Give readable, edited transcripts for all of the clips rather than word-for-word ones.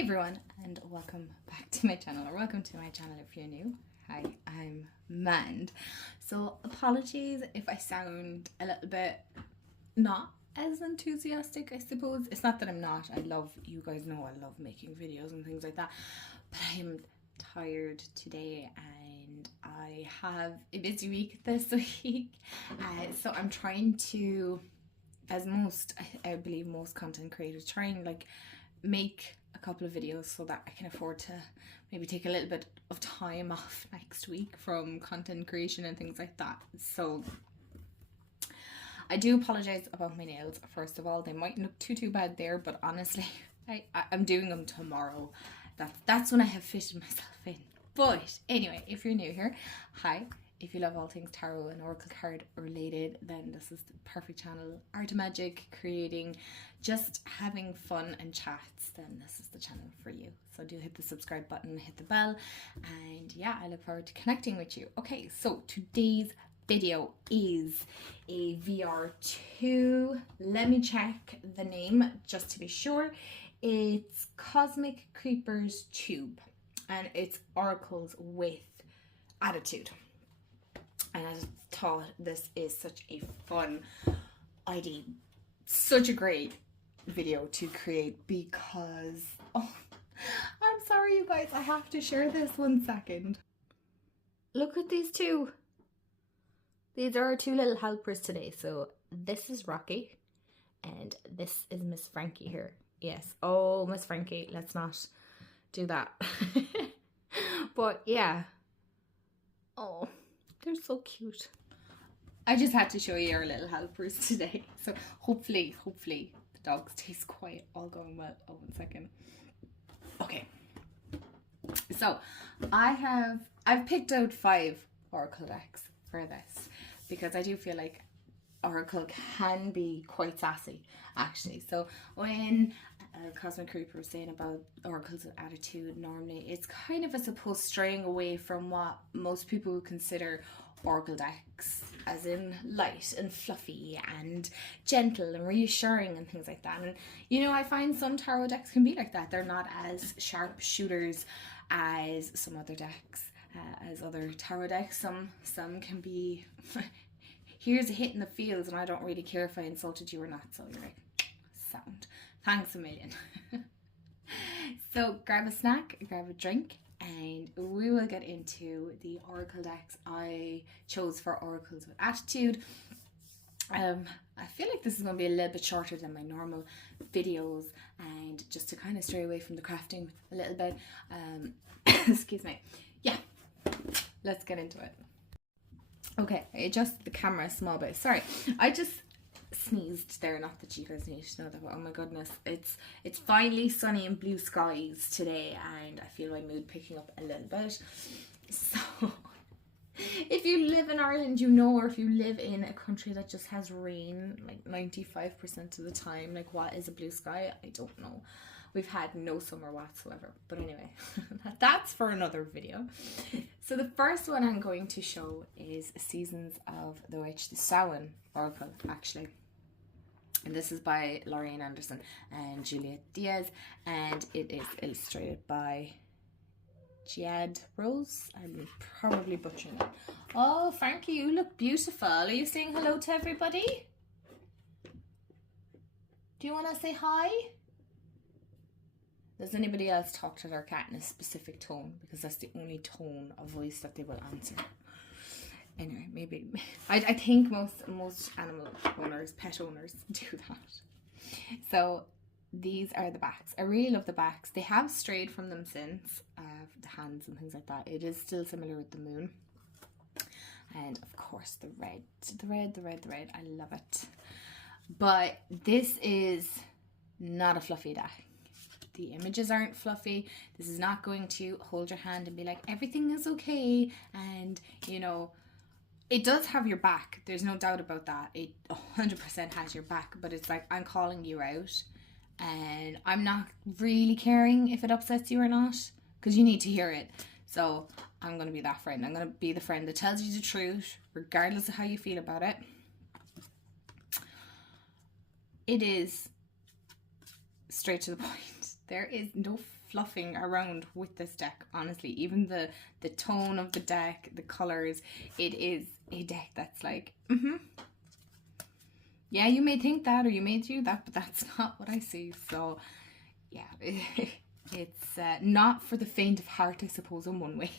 Hey everyone, and welcome back to my channel, or welcome to my channel if you're new. Hi, I'm Mand. So apologies if I sound a little bit not as enthusiastic, I suppose. It's not that I'm not. You guys know I love making videos and things like that, but I am tired today and I have a busy week this week. So I'm trying to, as I believe most content creators, try and like make a couple of videos so that I can afford to maybe take a little bit of time off next week from content creation and things like that. So I do apologize about my nails. First of all, they might look too bad there, but honestly, I'm doing them tomorrow. That's when I have fitted myself in. But anyway, if you're new here, hi. If you love all things tarot and oracle card related, then this is the perfect channel. Art of magic, creating, just having fun and chats, then this is the channel for you. So do hit the subscribe button, hit the bell, and yeah, I look forward to connecting with you. Okay, so today's video is a VR2. Let me check the name just to be sure. It's Cosmic Creepers Tube, and it's oracles with attitude. And I just thought this is such a fun idea, such a great video to create because, oh, I'm sorry you guys, I have to share this 1 second. Look at these two. These are our two little helpers today. So this is Rocky and this is Miss Frankie here. Yes, oh Miss Frankie, let's not do that. But yeah, oh, they're so cute. I just had to show you our little helpers today. So hopefully the dog stays quiet. All going well. Oh, 1 second. Okay. So I've picked out 5 oracle decks for this because I do feel like oracle can be quite sassy actually. So when Cosmic Creeper was saying about oracles with attitude, normally it's kind of, I suppose, straying away from what most people would consider oracle decks, as in light and fluffy and gentle and reassuring and things like that. And you know, I find some tarot decks can be like that. They're not as sharp shooters as some other decks, as other tarot decks. Some can be here's a hit in the fields and I don't really care if I insulted you or not. So you're like, sound. Thanks a million. So grab a snack, grab a drink, and we will get into the oracle decks I chose for oracles with attitude. I feel like this is going to be a little bit shorter than my normal videos, and just to kind of stray away from the crafting a little bit. Excuse me. Yeah, let's get into it. Okay, I adjusted the camera a small bit. Sorry, I just sneezed there. Not that you guys need to know that, but oh my goodness, it's finally sunny and blue skies today, and I feel my mood picking up a little bit. So if you live in Ireland, you know, or if you live in a country that just has rain like 95% of the time, like what is a blue sky? I don't know. We've had no summer whatsoever. But anyway, that's for another video. So the first one I'm going to show is Seasons of the Witch, the Samhain oracle, actually. And this is by Lorraine Anderson and Juliet Diaz, and it is illustrated by Jad Rose. I'm probably butchering it. Oh, Frankie, you look beautiful. Are you saying hello to everybody? Do you want to say hi? Does anybody else talk to their cat in a specific tone? Because that's the only tone of voice that they will answer. Anyway, maybe I think most animal owners, pet owners, do that. So these are the backs. I really love the backs. They have strayed from them since, the hands and things like that. It is still similar with the moon. And of course the red. I love it. But this is not a fluffy deck. The images aren't fluffy. This is not going to hold your hand and be like, everything is okay. And, you know, it does have your back. There's no doubt about that. It 100% has your back. But it's like, I'm calling you out. And I'm not really caring if it upsets you or not. Because you need to hear it. So I'm going to be that friend. I'm going to be the friend that tells you the truth, regardless of how you feel about it. It is straight to the point. There is no fluffing around with this deck, honestly. Even the tone of the deck, the colors, it is a deck that's like, yeah, you may think that, or you may do that, but that's not what I see. So yeah, it's not for the faint of heart, I suppose, in one way.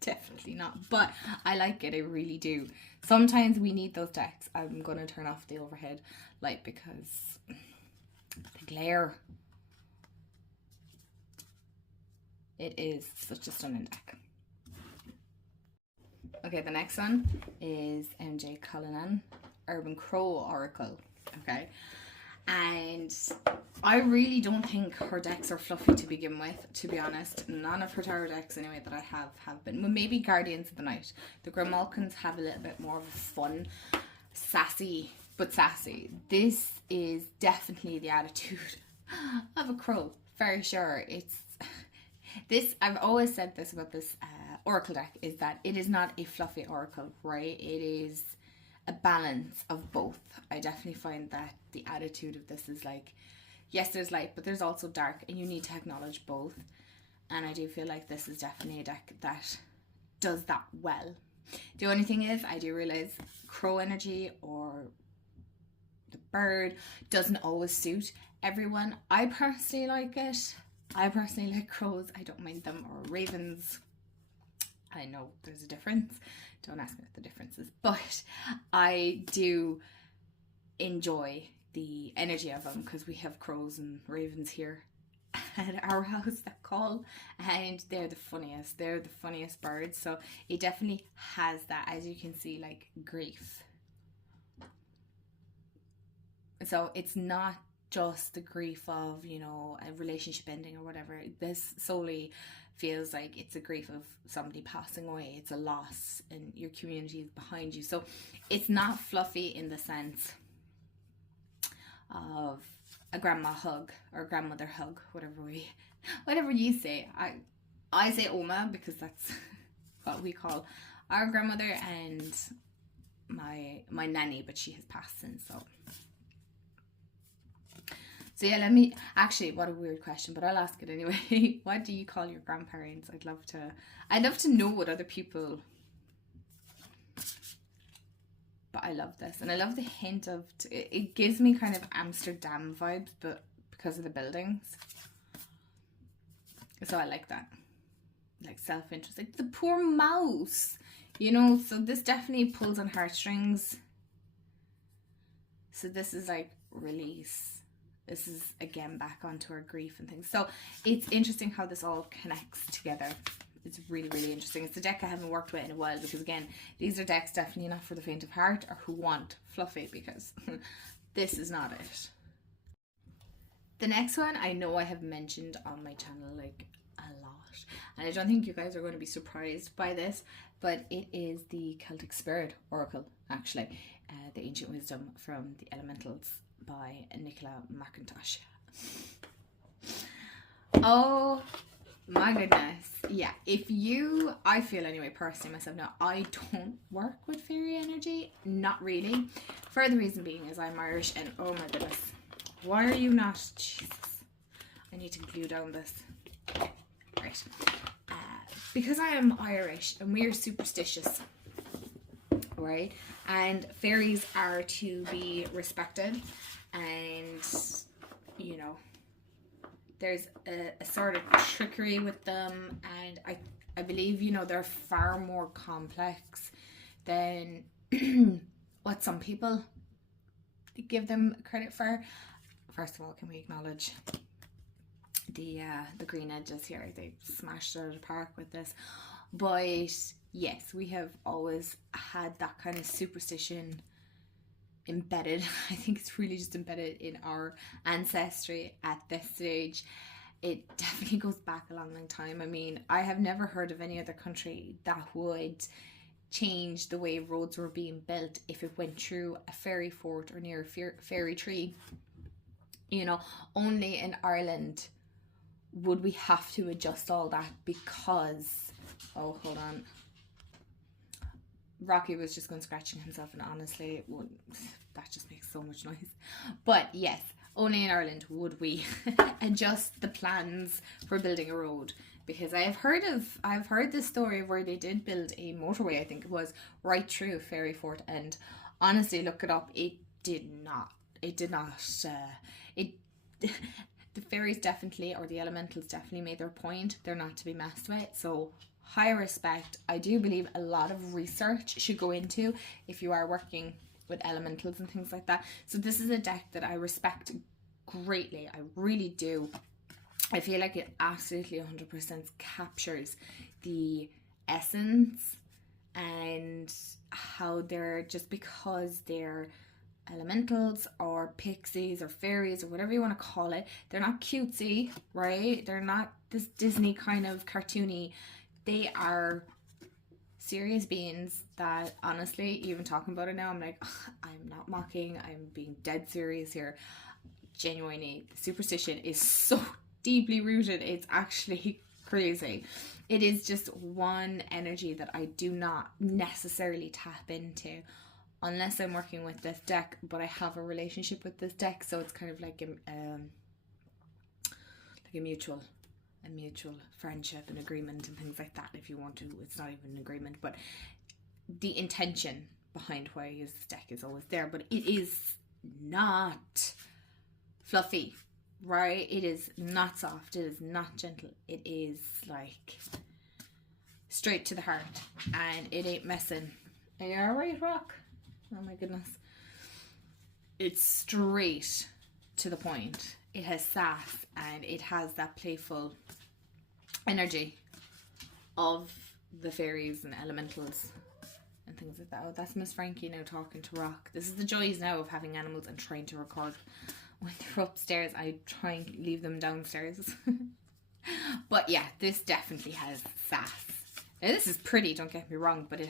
Definitely not, but I like it, I really do. Sometimes we need those decks. I'm gonna turn off the overhead light because the glare. It is such a stunning deck. Okay, the next one is MJ Cullinan Urban Crow Oracle. Okay, and I really don't think her decks are fluffy to begin with, to be honest. None of her tarot decks anyway that I have been. Well, maybe Guardians of the Night. The Grimalkins have a little bit more of a fun, sassy. This is definitely the attitude of a crow, for sure. It's this, I've always said this about this oracle deck, is that it is not a fluffy oracle, right? It is a balance of both. I definitely find that the attitude of this is like, yes, there's light, but there's also dark, and you need to acknowledge both. And I do feel like this is definitely a deck that does that well. The only thing is, I do realize crow energy or the bird doesn't always suit everyone. I personally like it. I personally like crows. I don't mind them. Or ravens. I know there's a difference. Don't ask me what the difference is. But I do enjoy the energy of them, because we have crows and ravens here at our house that call, and they're the funniest. They're the funniest birds. So it definitely has that, as you can see, like grief. So it's not just the grief of, you know, a relationship ending or whatever. This solely feels like it's a grief of somebody passing away. It's a loss, and your community is behind you. So it's not fluffy in the sense of a grandma hug or grandmother hug, whatever you say. I say Oma because that's what we call our grandmother, and my nanny, but she has passed since. So yeah, let me, actually, what a weird question, but I'll ask it anyway. What do you call your grandparents? I'd love to know what other people, but I love this. And I love the hint of, it gives me kind of Amsterdam vibes, but because of the buildings. So I like that. Like self-interest, like the poor mouse, you know. So this definitely pulls on heartstrings. So this is like release. This is again back onto our grief and things. So it's interesting how this all connects together. It's really, really interesting. It's a deck I haven't worked with in a while, because again, these are decks definitely not for the faint of heart or who want fluffy, because this is not it. The next one I know I have mentioned on my channel like a lot, and I don't think you guys are going to be surprised by this, but it is the Celtic Spirit Oracle, actually. The Ancient Wisdom from the Elementals by Nicola McIntosh. Oh my goodness. Yeah, I feel anyway, personally myself, now I don't work with fairy energy, not really, for the reason being is I'm Irish, and oh my goodness, why are you not, Jesus, I need to glue down this, right, because I am Irish and we are superstitious, right, and fairies are to be respected, and you know, there's a sort of trickery with them, and I believe, you know, they're far more complex than what some people give them credit for. First of all, can we acknowledge the green edges here? They smashed it out of the park with this. But yes, we have always had that kind of superstition embedded. I think it's really just embedded in our ancestry at this stage. It definitely goes back a long time. I mean, I have never heard of any other country that would change the way roads were being built if it went through a fairy fort or near a fairy tree. You know, only in Ireland would we have to adjust all that because, oh, hold on, Rocky was just going scratching himself, and honestly, that just makes so much noise. But yes, only in Ireland would we adjust the plans for building a road, because I've heard this story of where they did build a motorway, I think it was, right through Fairyfort, and honestly, look it up, it did not the fairies definitely, or the elementals definitely made their point. They're not to be messed with. So high respect. I do believe a lot of research should go into if you are working with elementals and things like that. So this is a deck that I respect greatly. I really do. I feel like it absolutely 100% captures the essence and how they're, just because they're elementals or pixies or fairies or whatever you want to call it, they're not cutesy, right? They're not this Disney kind of cartoony. They are serious beings that, honestly, even talking about it now, I'm like, I'm not mocking, I'm being dead serious here. Genuinely, the superstition is so deeply rooted, it's actually crazy. It is just one energy that I do not necessarily tap into unless I'm working with this deck, but I have a relationship with this deck, so it's kind of like a mutual friendship and agreement and things like that, if you want to. It's not even an agreement, but the intention behind why I use this deck is always there, but it is not fluffy, right? It is not soft, it is not gentle, it is like straight to the heart, and it ain't messing. Are you alright, Rock? Oh my goodness. It's straight to the point. It has sass, and it has that playful energy of the fairies and elementals and things like that. Oh, that's Miss Frankie now talking to Rock. This is the joys now of having animals and trying to record when they're upstairs. I try and leave them downstairs. But yeah, this definitely has sass. Now this is pretty, don't get me wrong, but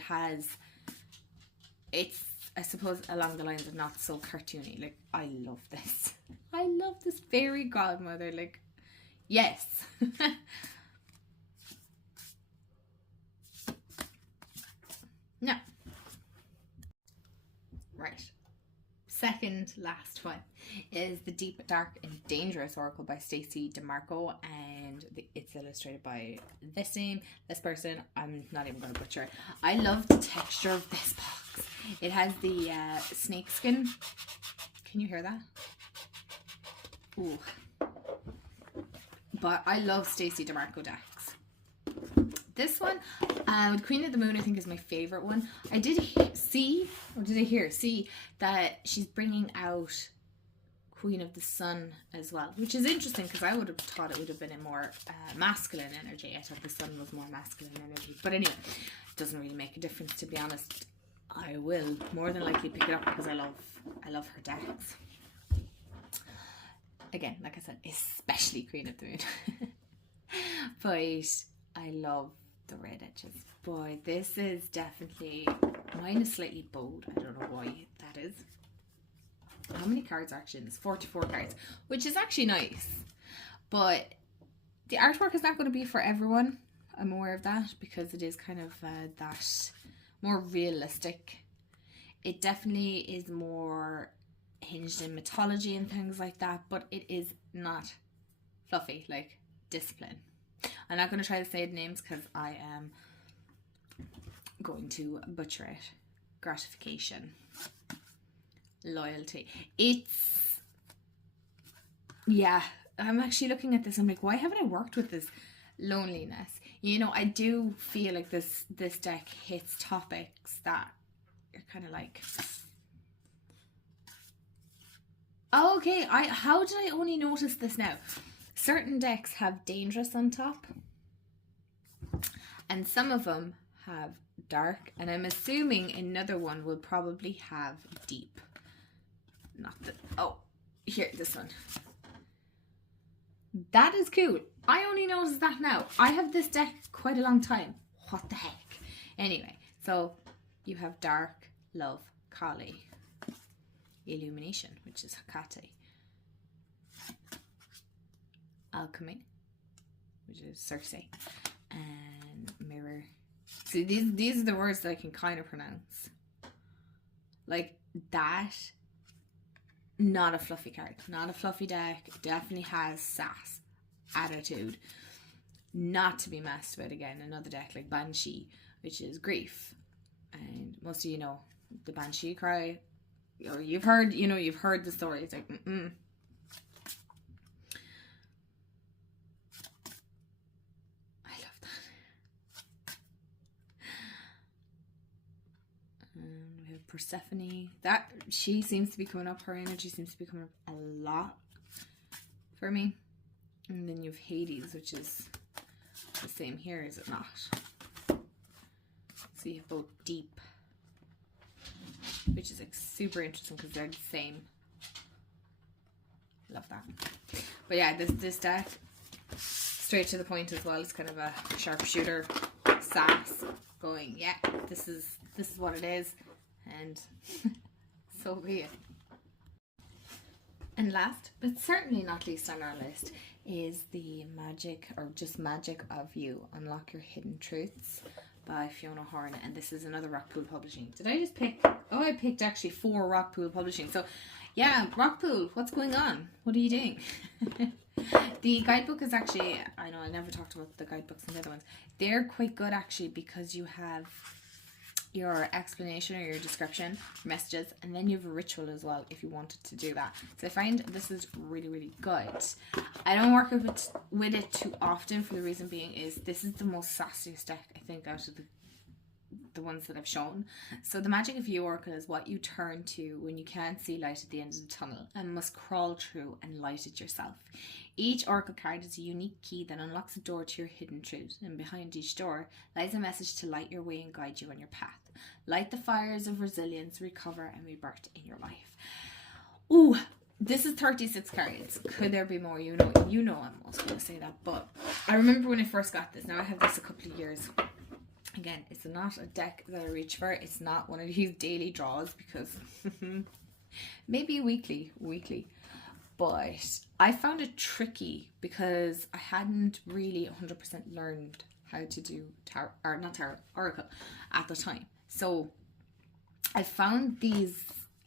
it's, I suppose, along the lines of not so cartoony. Like, I love this. I love this fairy godmother. Like, yes. No. Right. Second last one is the Deep, Dark and Dangerous Oracle by Sassy DeMarco, and it's illustrated by this person. I'm not even going to butcher it. I love the texture of this box. It has the snake skin. Can you hear that? Ooh. But I love Sassy DeMarco decks. This one, Queen of the Moon, I think is my favorite one. I did see that she's bringing out Queen of the Sun as well, which is interesting because I would have thought it would have been a more masculine energy. I thought the Sun was more masculine energy. But anyway, it doesn't really make a difference, to be honest. I will more than likely pick it up because I love her decks. Again, like I said, especially Queen of the Moon. But I love the red edges. Boy, this is definitely, mine is slightly bold. I don't know why that is. How many cards are actually in this? 44 cards, which is actually nice. But the artwork is not going to be for everyone. I'm aware of that because it is kind of that more realistic. It definitely is more hinged in mythology and things like that, but it is not fluffy like Discipline. I'm not going to try to say the names because I am going to butcher it. Gratification. Loyalty. It's, yeah, I'm actually looking at this. I'm like, why haven't I worked with this? Loneliness. You know, I do feel like this deck hits topics that you're kind of like, oh, okay, how did I only notice this now? Certain decks have dangerous on top, and some of them have dark, and I'm assuming another one will probably have deep. Not the, oh, here, this one. That is cool. I only noticed that now. I have this deck quite a long time. What the heck? Anyway, so you have dark, love, Kali, illumination, which is Hecate, alchemy, which is Circe, and mirror. See, these are the words that I can kind of pronounce. Like that not a fluffy card, not a fluffy deck. It definitely has sass, attitude, not to be messed with. Again, another deck like Banshee, which is grief, and most of you know the Banshee cry, or you've heard the story. It's like I love that. We have Persephone. That she seems to be coming up. Her energy seems to be coming up a lot for me. And then you have Hades, which is the same here, is it not? So you have both deep, which is like super interesting because they're the same. Love that. But yeah, this deck, straight to the point as well. It's kind of a sharpshooter, sass, going, yeah, this is what it is, and so be it. And last, but certainly not least on our list, is the Magick of You, Unlock Your Hidden Truths by Fiona Horn. And this is another Rockpool Publishing. Did I just pick? Oh, I picked actually 4 Rockpool Publishing. So yeah, Rockpool, what's going on? What are you doing? The guidebook is actually, I know I never talked about the guidebooks and the other ones. They're quite good actually, because you have your explanation or your description, messages, and then you have a ritual as well if you wanted to do that. So I find this is really, really good. I don't work with it too often, for the reason being is this is the most sassiest deck I think out of the ones that I've shown. So the Magick of You Oracle is what you turn to when you can't see light at the end of the tunnel and must crawl through and light it yourself. Each oracle card is a unique key that unlocks a door to your hidden truth, and behind each door lies a message to light your way and guide you on your path. Light the fires of resilience, recover and rebirth in your life. Ooh, this is 36 cards. Could there be more? You know I'm also going to say that, but I remember when I first got this. Now I have this a couple of years. Again, it's not a deck that I reach for. It's not one of these daily draws, because maybe weekly. But I found it tricky because I hadn't really 100% learned how to do Oracle at the time. So I found these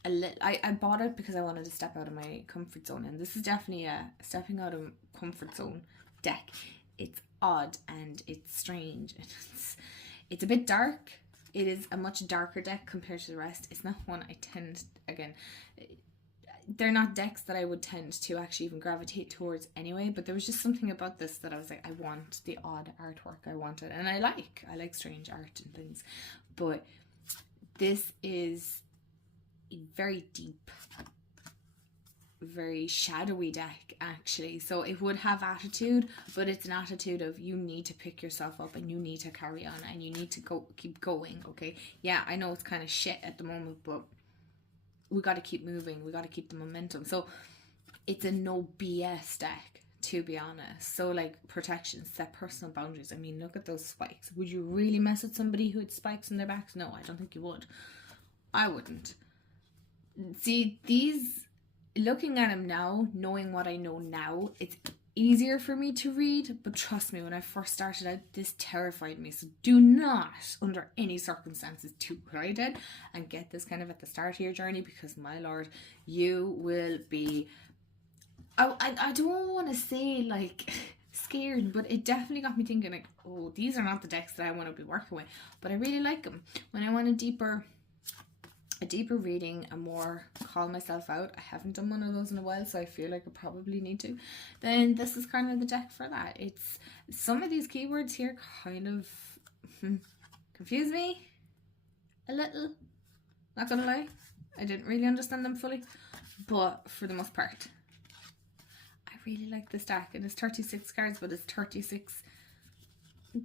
I bought it because I wanted to step out of my comfort zone, and this is definitely a stepping out of comfort zone deck. It's odd and it's strange. It's a bit dark. It is a much darker deck compared to the rest. It's not one I tend, again, they're not decks that I would tend to actually even gravitate towards anyway, but there was just something about this that I was like, I want the odd artwork. I want it, and I like strange art and things, but this is a very deep, very shadowy deck actually. So it would have attitude, but it's an attitude of you need to pick yourself up and you need to carry on and you need to keep going. Okay, yeah, I know it's kind of shit at the moment, but we got to keep moving. We got to keep the momentum. So it's a no BS deck, to be honest. So like protection, set personal boundaries. I mean, look at those spikes. Would you really mess with somebody who had spikes in their backs? No, I don't think you would. I wouldn't. See, these, looking at them now, knowing what I know now, it's easier for me to read, but trust me, when I first started out, this terrified me. So do not, under any circumstances, do what I did and get this kind of at the start of your journey, because my lord, you will be, I don't want to say like scared, but it definitely got me thinking like, oh, these are not the decks that I want to be working with, but I really like them. When I want a deeper reading, a more call myself out, I haven't done one of those in a while, so I feel like I probably need to, then this is kind of the deck for that. It's, some of these keywords here kind of confuse me a little, not gonna lie. I didn't really understand them fully, but for the most part I really like this deck. And it's 36 cards, but it's 36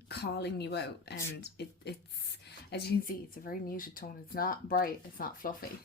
calling you out, and it's, as you can see, it's a very muted tone. It's not bright, it's not fluffy,